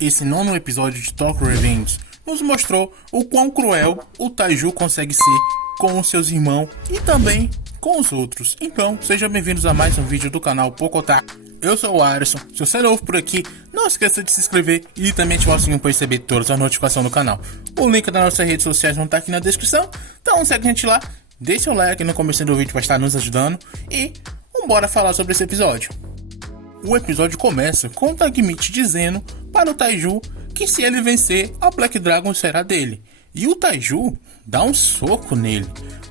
Esse nono episódio de Tokyo Revenge nos mostrou o quão cruel o Taiju consegue ser com os seus irmãos e também com os outros. Então, sejam bem-vindos a mais um vídeo do canal Pocotaku. Eu sou o Arisson. Se você é novo por aqui, não esqueça de se inscrever e também ativar o sininho para receber todas as notificações do canal. O link das nossas redes sociais vão estar aqui na descrição, então segue a gente lá, deixa o like no começo do vídeo para estar nos ajudando e bora falar sobre esse episódio. O episódio começa com o Takemichi dizendo para o Taiju que se ele vencer, a Black Dragon será dele. E o Taiju dá um soco nele,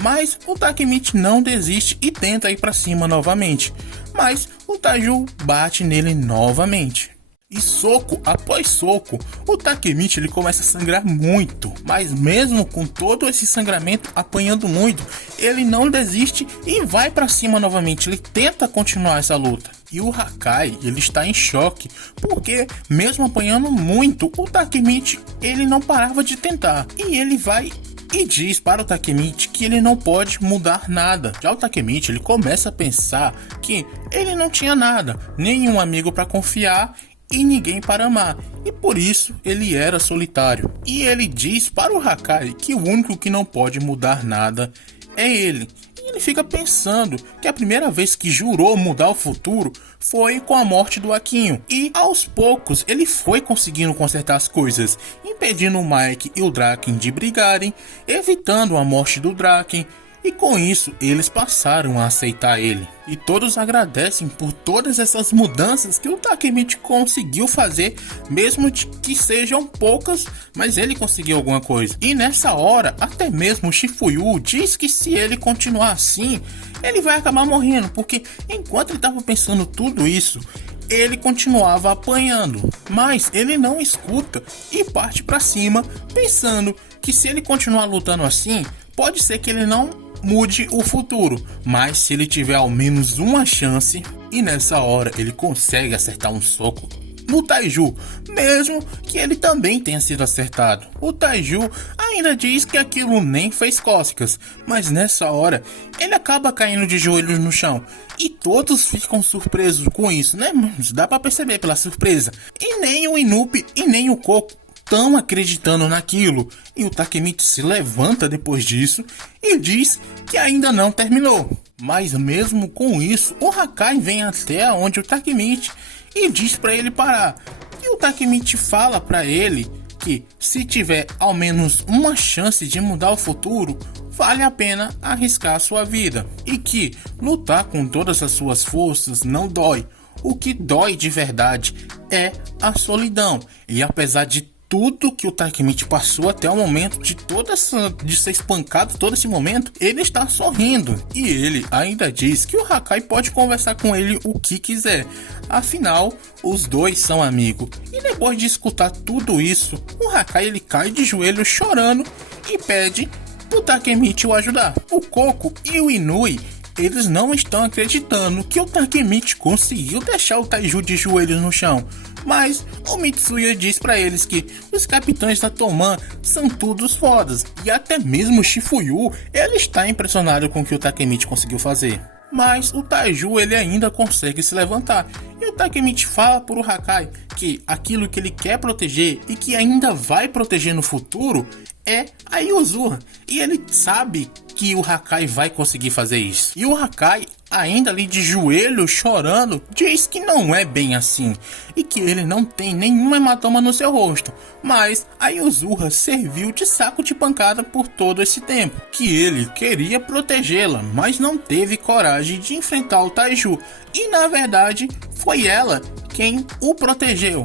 mas o Takemichi não desiste e tenta ir para cima novamente. Mas o Taiju bate nele novamente. E soco após soco, o Takemichi ele começa a sangrar muito. Mas mesmo com todo esse sangramento, apanhando muito, ele não desiste e vai para cima novamente. Ele tenta continuar essa luta. E o Hakai ele está em choque, porque mesmo apanhando muito, o Takemichi ele não parava de tentar. E ele vai e diz para o Takemichi que ele não pode mudar nada. Já o Takemichi ele começa a pensar que ele não tinha nada, nenhum amigo para confiar e ninguém para amar, e por isso ele era solitário. E ele diz para o Hakai que o único que não pode mudar nada é ele. E ele fica pensando que a primeira vez que jurou mudar o futuro foi com a morte do Aquinho. E aos poucos ele foi conseguindo consertar as coisas, impedindo o Mike e o Draken de brigarem, evitando a morte do Draken. E com isso, eles passaram a aceitar ele. E todos agradecem por todas essas mudanças que o Takemichi conseguiu fazer, mesmo que sejam poucas, mas ele conseguiu alguma coisa. E nessa hora, até mesmo o Shifuyu diz que se ele continuar assim, ele vai acabar morrendo, porque enquanto ele estava pensando tudo isso, ele continuava apanhando. Mas ele não escuta e parte para cima, pensando que se ele continuar lutando assim, pode ser que ele não mude o futuro, mas se ele tiver ao menos uma chance, e nessa hora ele consegue acertar um soco no Taiju, mesmo que ele também tenha sido acertado. O Taiju ainda diz que aquilo nem fez cócegas, mas nessa hora ele acaba caindo de joelhos no chão e todos ficam surpresos com isso, né? Dá pra perceber pela surpresa. E nem o Inupi e nem o Coco estão acreditando naquilo, e o Takemichi se levanta depois disso e diz que ainda não terminou. Mas mesmo com isso, o Hakai vem até onde o Takemichi e diz para ele parar. E o Takemichi fala para ele que se tiver ao menos uma chance de mudar o futuro, vale a pena arriscar a sua vida, e que lutar com todas as suas forças não dói. O que dói de verdade é a solidão. E apesar de tudo que o Takemichi passou até o momento de ser espancado, todo esse momento, ele está sorrindo. E ele ainda diz que o Hakai pode conversar com ele o que quiser. Afinal, os dois são amigos. E depois de escutar tudo isso, o Hakai ele cai de joelhos chorando e pede pro Takemichi o ajudar. O Coco e o Inui eles não estão acreditando que o Takemichi conseguiu deixar o Taiju de joelhos no chão. Mas o Mitsuya diz para eles que os capitães da Toman são todos fodas. E até mesmo o Shifuyu ele está impressionado com o que o Takemichi conseguiu fazer. Mas o Taiju ele ainda consegue se levantar. E o Takemichi fala para o Hakai que aquilo que ele quer proteger e que ainda vai proteger no futuro é a Yozura. E ele sabe que o Hakai vai conseguir fazer isso. E o Hakai, ainda ali de joelho chorando, diz que não é bem assim e que ele não tem nenhum hematoma no seu rosto, mas a Yozura serviu de saco de pancada por todo esse tempo, que ele queria protegê-la, mas não teve coragem de enfrentar o Taiju, e na verdade foi ela quem o protegeu.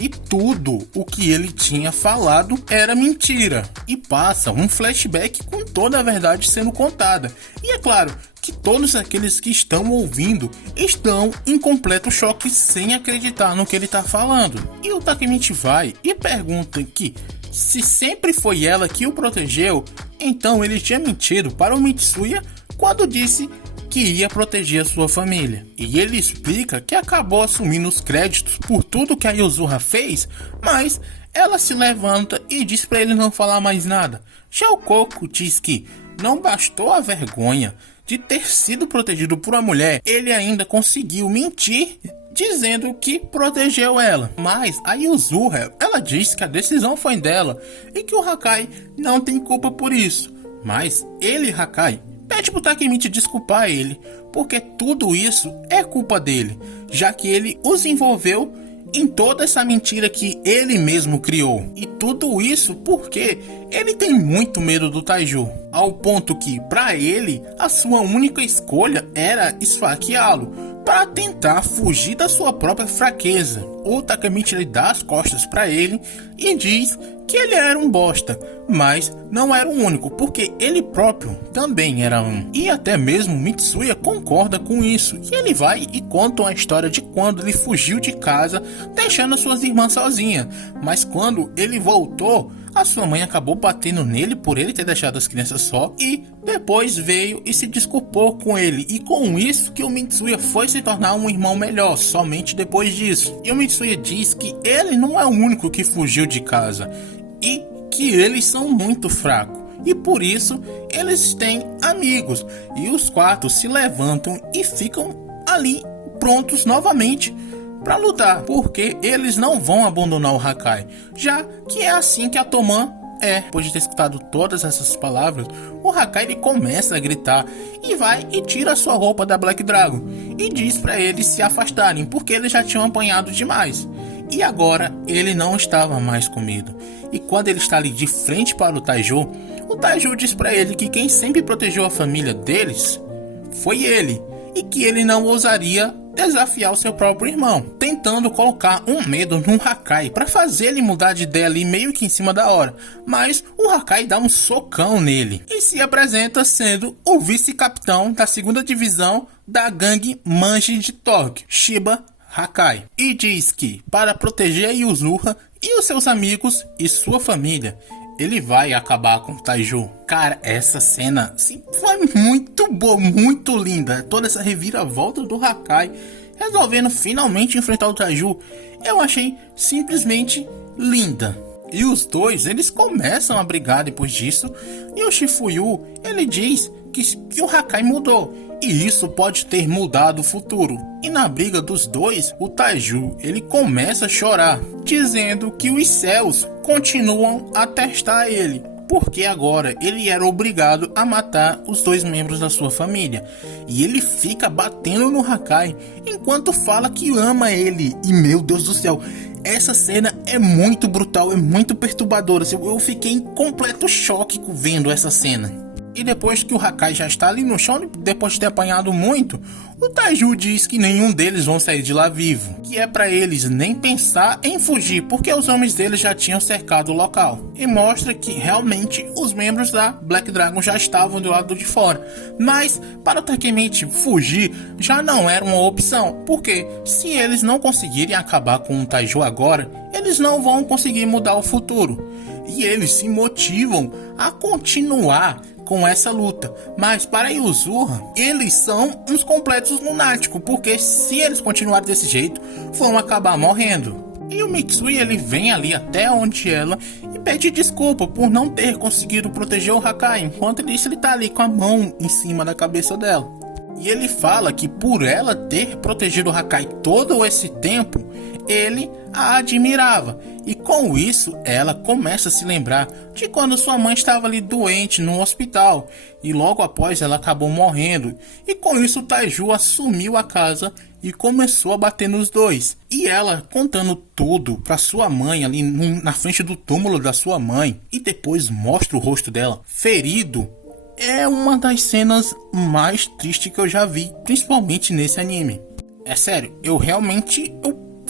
E tudo o que ele tinha falado era mentira. E passa um flashback com toda a verdade sendo contada. E é claro que todos aqueles que estão ouvindo estão em completo choque sem acreditar no que ele está falando. E o Takemichi vai e pergunta que se sempre foi ela que o protegeu, então ele tinha mentido para o Mitsuya quando disse que ia proteger a sua família. E ele explica que acabou assumindo os créditos por tudo que a Yozura fez, mas ela se levanta e diz para ele não falar mais nada. Já o Coco diz que não bastou a vergonha de ter sido protegido por uma mulher, ele ainda conseguiu mentir dizendo que protegeu ela. Mas a Yuzuru, ela diz que a decisão foi dela e que o Hakai não tem culpa por isso. Mas ele, Hakai, pede pro Takemichi desculpar ele, porque tudo isso é culpa dele, já que ele os envolveu em toda essa mentira que ele mesmo criou. E tudo isso porque ele tem muito medo do Taiju, ao ponto que, para ele, a sua única escolha era esfaqueá-lo, para tentar fugir da sua própria fraqueza. O Takemichi lhe dá as costas para ele e diz que ele era um bosta, mas não era o único, porque ele próprio também era um. E até mesmo Mitsuya concorda com isso, e ele vai e conta uma história de quando ele fugiu de casa, deixando suas irmãs sozinhas. Mas quando ele voltou, a sua mãe acabou batendo nele por ele ter deixado as crianças só, e depois veio e se desculpou com ele, e com isso que o Mitsuya foi se tornar um irmão melhor, somente depois disso. E o Mitsuya diz que ele não é o único que fugiu de casa, e que eles são muito fracos, e por isso eles têm amigos, e os quatro se levantam e ficam ali prontos novamente para lutar, porque eles não vão abandonar o Hakai, já que é assim que a Toman é. Depois de ter escutado todas essas palavras, o Hakai ele começa a gritar e vai e tira sua roupa da Black Dragon e diz para eles se afastarem, porque eles já tinham apanhado demais. E agora ele não estava mais com medo. E quando ele está ali de frente para o Taiju diz para ele que quem sempre protegeu a família deles foi ele, e que ele não ousaria desafiar o seu próprio irmão, tentando colocar um medo no Hakai para fazer ele mudar de ideia ali meio que em cima da hora. Mas o Hakai dá um socão nele e se apresenta sendo o vice-capitão da 2ª divisão da gangue Manji de Tóquio, Shiba Hakai, e diz que para proteger a Yuzuru e os seus amigos e sua família, ele vai acabar com o Taiju. Cara, essa cena sim, foi muito boa, muito linda. Toda essa reviravolta do Hakai resolvendo finalmente enfrentar o Taiju, eu achei simplesmente linda. E os dois, eles começam a brigar depois disso, e o Shifuyu, ele diz que o Hakai mudou, e isso pode ter mudado o futuro. E na briga dos dois, o Taiju, ele começa a chorar, dizendo que os céus continuam a testar ele, porque agora ele era obrigado a matar os 2 membros da sua família. E ele fica batendo no Hakai, enquanto fala que ama ele. E meu Deus do céu, essa cena é muito brutal, é muito perturbadora. Eu fiquei em completo choque vendo essa cena. E depois que o Hakai já está ali no chão, depois de ter apanhado muito, o Taiju diz que nenhum deles vão sair de lá vivo, que é para eles nem pensar em fugir, porque os homens deles já tinham cercado o local. E mostra que realmente os membros da Black Dragon já estavam do lado de fora. Mas para o Takemichi fugir já não era uma opção, porque se eles não conseguirem acabar com o Taiju agora, eles não vão conseguir mudar o futuro. E eles se motivam a continuar com essa luta, mas para Yuzuru, eles são uns completos lunáticos, porque se eles continuarem desse jeito, vão acabar morrendo. E o Mitsuya, ele vem ali até onde ela e pede desculpa por não ter conseguido proteger o Hakai, enquanto isso ele tá ali com a mão em cima da cabeça dela. E ele fala que por ela ter protegido o Hakai todo esse tempo, ele a admirava. E com isso, ela começa a se lembrar de quando sua mãe estava ali doente no hospital. E logo após ela acabou morrendo. E com isso, o Taiju assumiu a casa e começou a bater nos dois. E ela contando tudo para sua mãe ali na frente do túmulo da sua mãe. E depois mostra o rosto dela ferido. É uma das cenas mais tristes que eu já vi, principalmente nesse anime. É sério, eu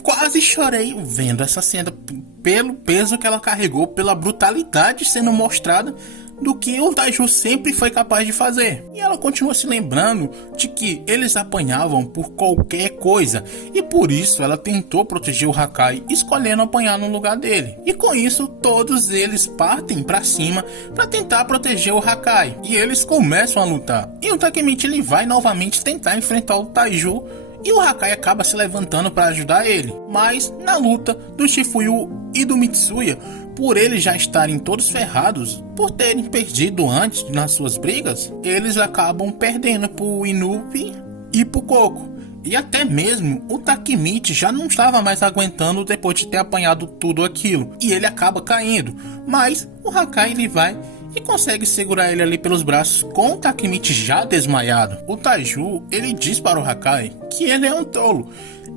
quase chorei vendo essa cena, pelo peso que ela carregou, pela brutalidade sendo mostrada do que o Taiju sempre foi capaz de fazer. E ela continua se lembrando de que eles apanhavam por qualquer coisa, e por isso ela tentou proteger o Hakai, escolhendo apanhar no lugar dele. E com isso, todos eles partem para cima para tentar proteger o Hakai, e eles começam a lutar. E o Takemichi ele vai novamente tentar enfrentar o Taiju, e o Hakai acaba se levantando para ajudar ele. Mas na luta do Shifuyu e do Mitsuya, por eles já estarem todos ferrados, por terem perdido antes nas suas brigas, eles acabam perdendo pro Inupi e pro Koko. E até mesmo o Takemichi já não estava mais aguentando depois de ter apanhado tudo aquilo, e ele acaba caindo. Mas o Hakai ele vai e consegue segurar ele ali pelos braços com o Takemichi já desmaiado. O Taiju ele diz para o Hakai que ele é um tolo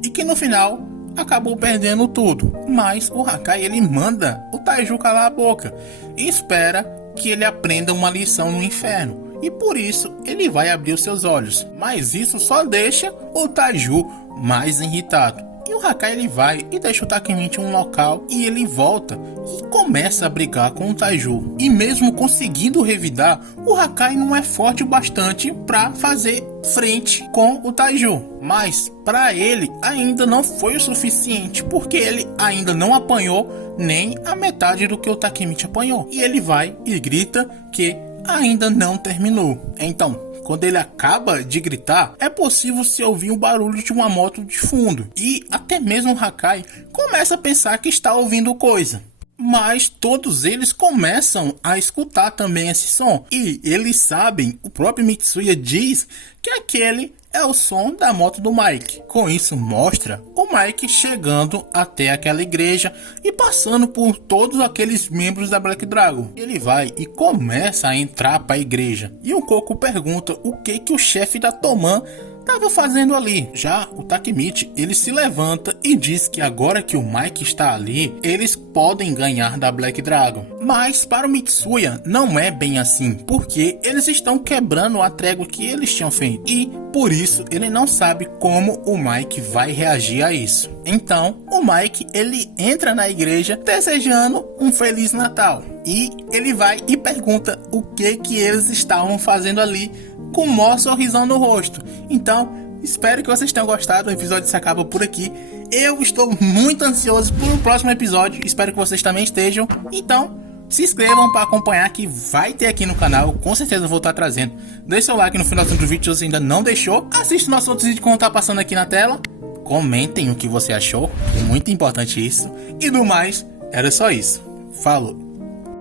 e que no final acabou perdendo tudo. Mas o Hakai ele manda o Taiju calar a boca e espera que ele aprenda uma lição no inferno. E por isso ele vai abrir os seus olhos. Mas isso só deixa o Taiju mais irritado. E o Hakai ele vai e deixa o Takemichi em um local e ele volta e começa a brigar com o Taiju. E mesmo conseguindo revidar, o Hakai não é forte o bastante para fazer frente com o Taiju. Mas para ele ainda não foi o suficiente, porque ele ainda não apanhou nem a metade do que o Takemichi apanhou. E ele vai e grita que ainda não terminou. Então, quando ele acaba de gritar, é possível se ouvir o barulho de uma moto de fundo. E até mesmo o Hakai começa a pensar que está ouvindo coisa. Mas todos eles começam a escutar também esse som. E eles sabem, o próprio Mitsuya diz que aquele é o som da moto do Mike. Com isso mostra o Mike chegando até aquela igreja e passando por todos aqueles membros da Black Dragon. Ele vai e começa a entrar para a igreja. E o Koko pergunta o que o chefe da Toman estava fazendo ali. Já o Takemichi ele se levanta e diz que agora que o Mike está ali, eles podem ganhar da Black Dragon. Mas para o Mitsuya não é bem assim, porque eles estão quebrando a trégua que eles tinham feito. E por isso ele não sabe como o Mike vai reagir a isso. Então o Mike ele entra na igreja desejando um Feliz Natal. E ele vai e pergunta o que eles estavam fazendo ali com o maior sorrisão no rosto. Então, espero que vocês tenham gostado. O episódio se acaba por aqui. Eu estou muito ansioso por o próximo episódio. Espero que vocês também estejam. Então, se inscrevam para acompanhar que vai ter aqui no canal. Com certeza eu vou estar trazendo. Deixe seu like no final do vídeo se você ainda não deixou. Assista nossos outros vídeos como está passando aqui na tela. Comentem o que você achou. É muito importante isso. E do mais, era só isso. Falou!